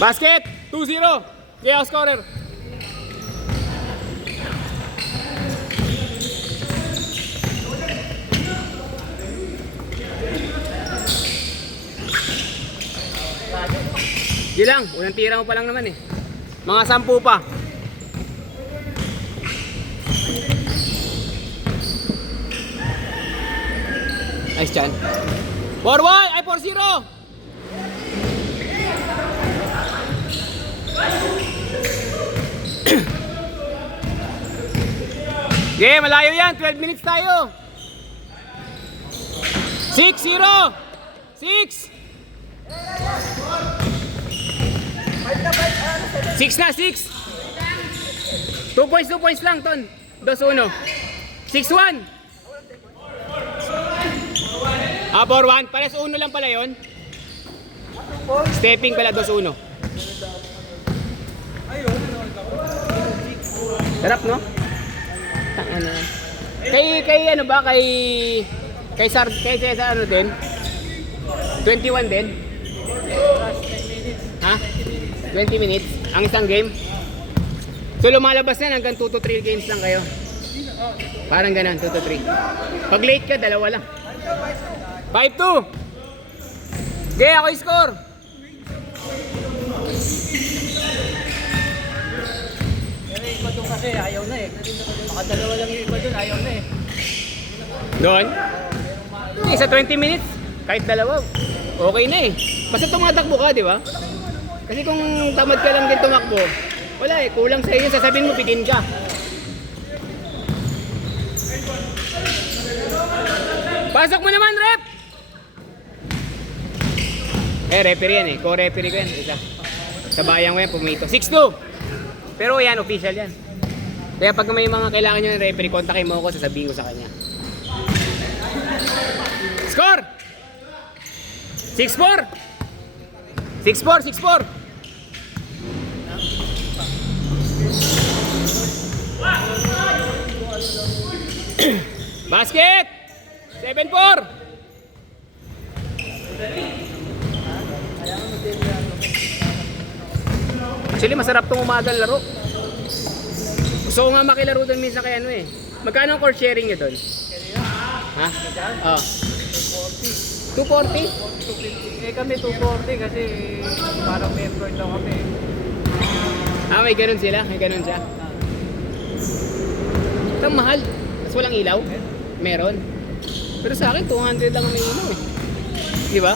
Basket! 2-0. Chaos scorer. Di lang, unang tira mo pa lang naman eh. Mga 10 pa. Nice chan. 4-1, ay 4-0. Okay, malayo yan. 12 minutes tayo. 6-0. 6. 6 na, 6. 2 points lang, Ton. 2-1. 6-1. 4-1. Pares 1 lang pala yun. Stepping pala, 2-1. Sarap, no? Ano? Kay ano ba? Kay Cesar ano din? 21 din? Ha? 20 minutes? Ang isang game? So lumalabas na hanggang 2 to 3 games lang kayo? Parang ganun, 2 to 3. Pag late ka, 2 lang. 5-2. Okay, ako score. Pero iba doon kasi ayaw na eh. Makadalawa lang yung iba doon, ayaw na eh. Doon? Hindi, sa 20 minutes, kahit 2, okay na eh. Basta tumatakbo ka, di ba? Kasi kung tamad ka lang din tumakbo, wala eh, kulang sa iyo, sasabihin mo, pigin ka. Pasok mo naman, rep! Referee yan eh. Co-referee ko yan. Isa. Sa bayang ko yan, pumito. 6-2. Pero yan, official yan. Kaya pag may mga kailangan nyo ng referee, kontakin mo ako, sasabihin ko sa kanya. Score! 6-4! 6-4, 6-4! Basket! 7-4! Actually, masarap tong umagang laro. Gusto ko nga makilaro doon minsan kay ano eh. Magkano ang court sharing nyo doon? Ha? Oh. 240? 250. Eh kami 240 kasi parang member daw kami. Ah, may ganun sila? May ganun siya? Ito mahal. Tapos walang ilaw? Meron. Pero sa akin, 200 lang ang may ilaw eh. Di ba?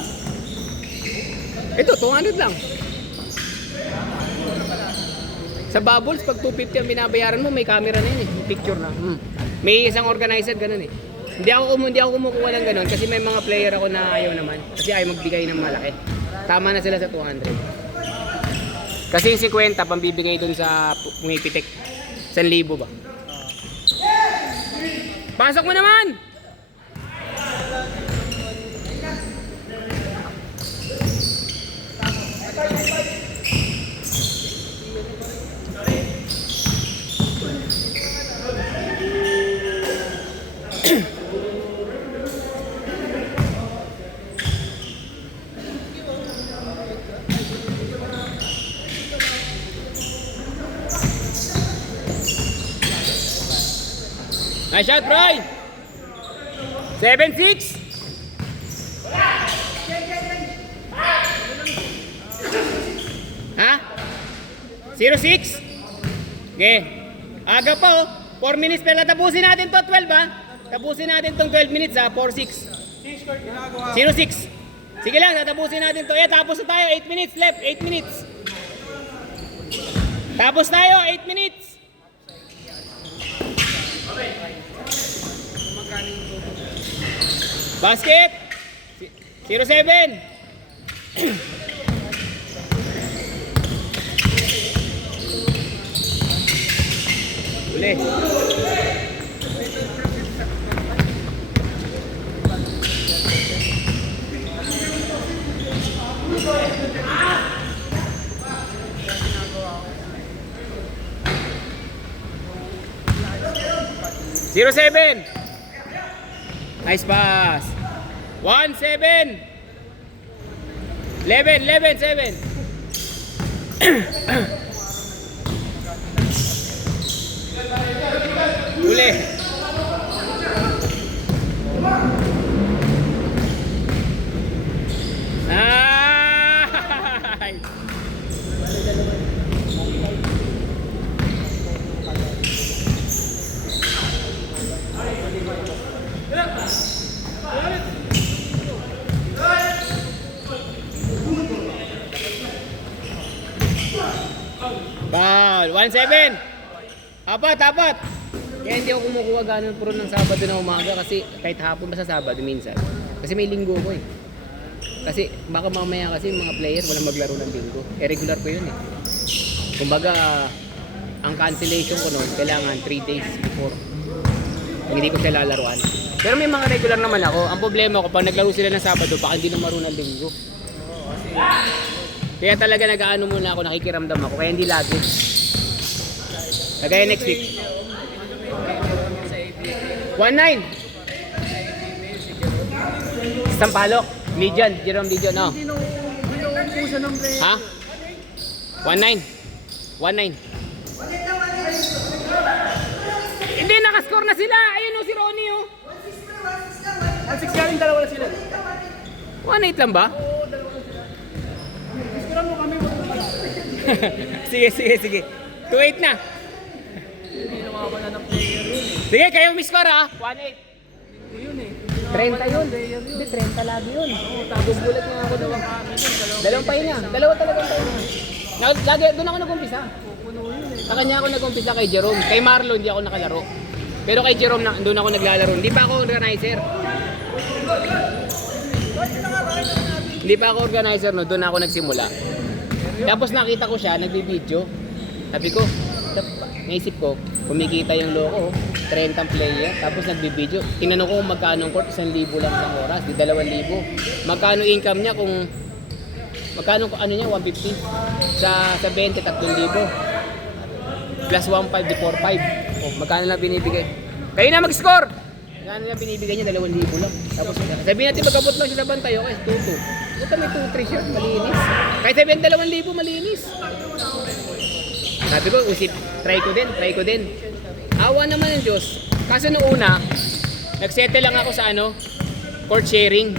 Ito, 200 lang. Sa Bubbles, pag 250 ang binabayaran mo, may camera na yun eh. May picture na. May isang organizer, ganun eh. Hindi ako kumukuha ng ganun kasi may mga player ako na ayaw naman. Kasi ayaw magbigay ng malaki. Tama na sila sa 200. Kasi yung 50, pambibigay dun sa pumipitik. 1,000 ba? Pasok mo naman! Nice shot, Roy! 7-6! Ha? 0-6? Okay. Aga pa oh. 4 minutes pala. Tapusin natin to 12 ha. Tapusin natin tong 12 minutes ha. 4-6. 0-6. Sige lang, tatapusin natin to. Tapos na tayo. 8 minutes left. 8 minutes. Tapos tayo. 8 minutes. Basket! 0-7! Uli! Zero 7. Nice pass. 1-7. 11-7. Uli. Ay! Foul. 1-7. Apat, apat. Kaya hindi ako kumukuha ganun puro ng Sabado na umaga kasi kahit hapon ba sa Sabado minsan. Kasi may linggo ko eh. Kasi baka mamaya kasi yung mga player walang maglaro ng linggo. Eh regular ko yun eh. Kumbaga, ang cancellation ko noon kailangan 3 days before. Kung hindi ko siya lalaruan. Pero may mga regular naman ako. Ang problema ko pag naglaro sila ng Sabado baka hindi na marunong ng linggo. Kaya talaga nag-aano muna ako, nakikiramdam ako. Kaya hindi lagi. Kagaya next week. 1-9. Sampalok. Legion. Jerome Legion. Oh. Ha? 1-9. 1-9. Hindi, nakascore na sila. Ayun o si Ronnie oh. 1-6 galing, dalawa na sila. 1-8 lang ba? Iskuran mo kami, wala pala. Sige, sige, sige. 2-8 na. Hindi nawawala ng player yun eh. Sige, kayo umiscore ha. 1-8. Yun eh. 30 yun. Hindi, 30 lagi yun. Tapos gulat nga ako dalawang kami dun. Dalawang pahinga. Dalawa talagang pahinga. Lagi, doon ako nag-umpisa. Puno yun eh. Sa kanya ako nag-umpisa kay Jerome. Kay Marlon, hindi ako nakalaro. Pero kay Jerome, doon ako naglalaro. Hindi pa ako organizer. Hindi pa ako organizer, no? Doon ako nagsimula. Tapos nakita ko siya, nagbibideo. Sabi ko, naisip ko, kumikita yung loko, 30 player, tapos nagbibideo. Tinanong ko kung magkano ang court, 1,000 lang sa oras, di 2,000. Magkano income niya kung, magkano ano niya, 150. Sa 20, 3,000. Plus 1,500, di 4,500. Oh, magkano lang binibigay? Kayo na mag-score! Magkano lang binibigay niya, 2,000 lang. Tapos sabihin natin magabot lang siya sa bantay, okay, 2-2. Ito may 2-3 siya, malinis. Kahit sabihin 2,000, malinis. Sabi ko, try ko din. Awa naman ng Diyos. Kaso nung una, nagsettle lang ako sa court sharing.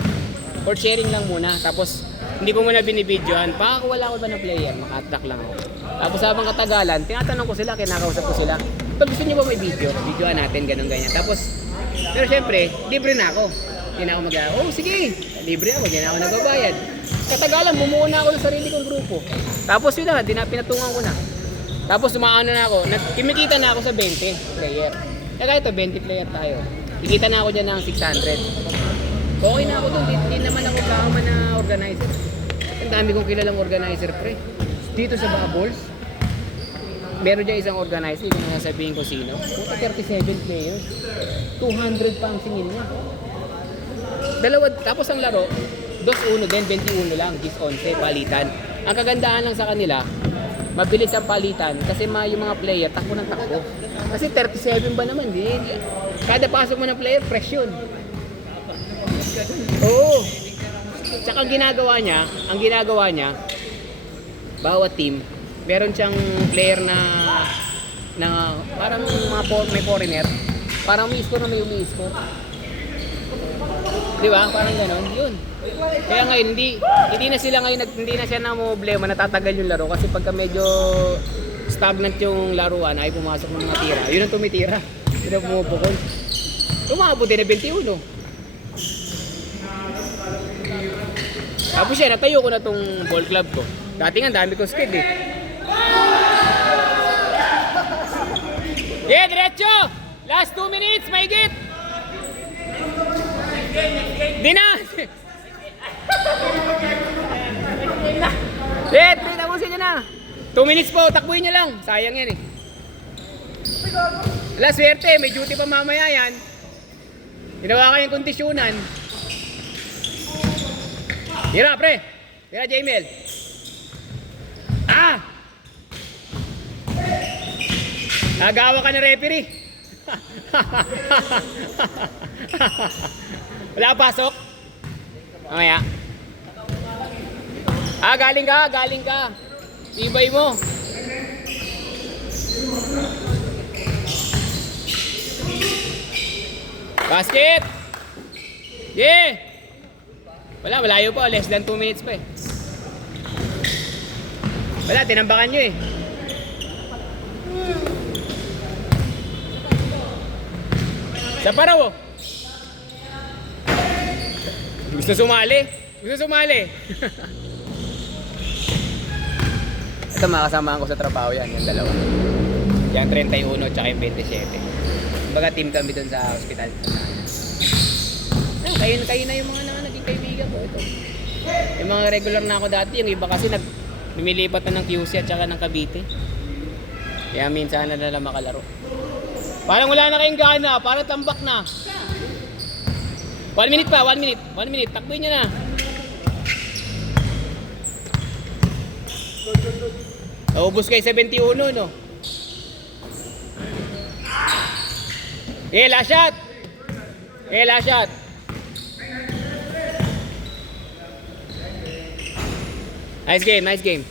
Court sharing lang muna. Tapos, hindi ko muna binibidyohan. Wala ko ba ng player, maka-attract lang ako. Tapos habang katagalan, tinatanong ko sila, kinakausap ko sila. Ito, gusto nyo ba may video? Videoan natin, ganyan. Tapos, pero syempre, libre na ako. Hindi na ako oh sige, libre ako, hindi na ako nagbabayad. Katagalan, bumuo na ako ng sarili kong grupo. Tapos yun na, pinatungan ko na. Tapos sumaano na ako, kumikita na ako sa 20 player. Kaya ito, 20 player tayo. Kikita na ako dyan ng 600. Okay na ako doon, hindi naman ako kama na organizer. Ang dami kong kilalang organizer, pre. Dito sa Bubbles, meron dyan isang organizer, hindi na sasabihin ko sino. 37 players, 200 pa ang singin niya. Tapos ang laro, 2-1 din, 21 lang, 10-11, palitan. Ang kagandahan lang sa kanila, mabilis ang palitan kasi yung mga player, takbo ng takbo. Kasi 37 ba naman, kada pasok mo ng player, fresh yun. Oo. Tsaka ang ginagawa niya, bawat team, meron siyang player na parang may foreigner, parang may score na may umi-score. Di ba? Parang gano'n. Yun. Kaya ngayon, hindi na siya na problema, natatagal yung laro kasi pagka medyo stagnant yung laruan ay pumasok ng mga tira. Yun ang tumitira. Yun ang pumupukol. Umabot din na 21. Tapos siya, natayo ko na tong ball club ko. Dati nga, dami ko skid eh. Yeah, diretso! Last 2 minutes, maigit! Di na! Red, tapusin nyo na! 2 minutes po, takbuhin nyo lang. Sayang yan eh. Wala, swerte, may duty pa mamaya yan. Ginawa kayong kondisyonan. Tira, pre! Tira, Jamel! Nagawa ka na referee! Wala pasok? Mamaya. Galing ka. Ibay mo. Basket! Yeah! Wala, malayo pa. Less than 2 minutes pa eh. Wala, tinambakan nyo eh. Sa paraw oh. Gusto sumali? Gusto sumali? Ito mga kasamahan ko sa trabaho yan, yung dalawa. Yung 31 tsaka yung 27. Baga team kami dun sa hospital. Kayo na yung mga naging kaibigan ko. Ito. Yung mga regular na ako dati, yung iba kasi lumilipat na ng QC at saka ng Cavite. Kaya minsan na lang makalaro. Parang wala na kayong gana, parang tambak na. 1 minute pa, 1 minute. 1 minute, takboy niya na. Naubos kayo 71, no? Okay, last shot. Okay, last shot. Nice game, nice game.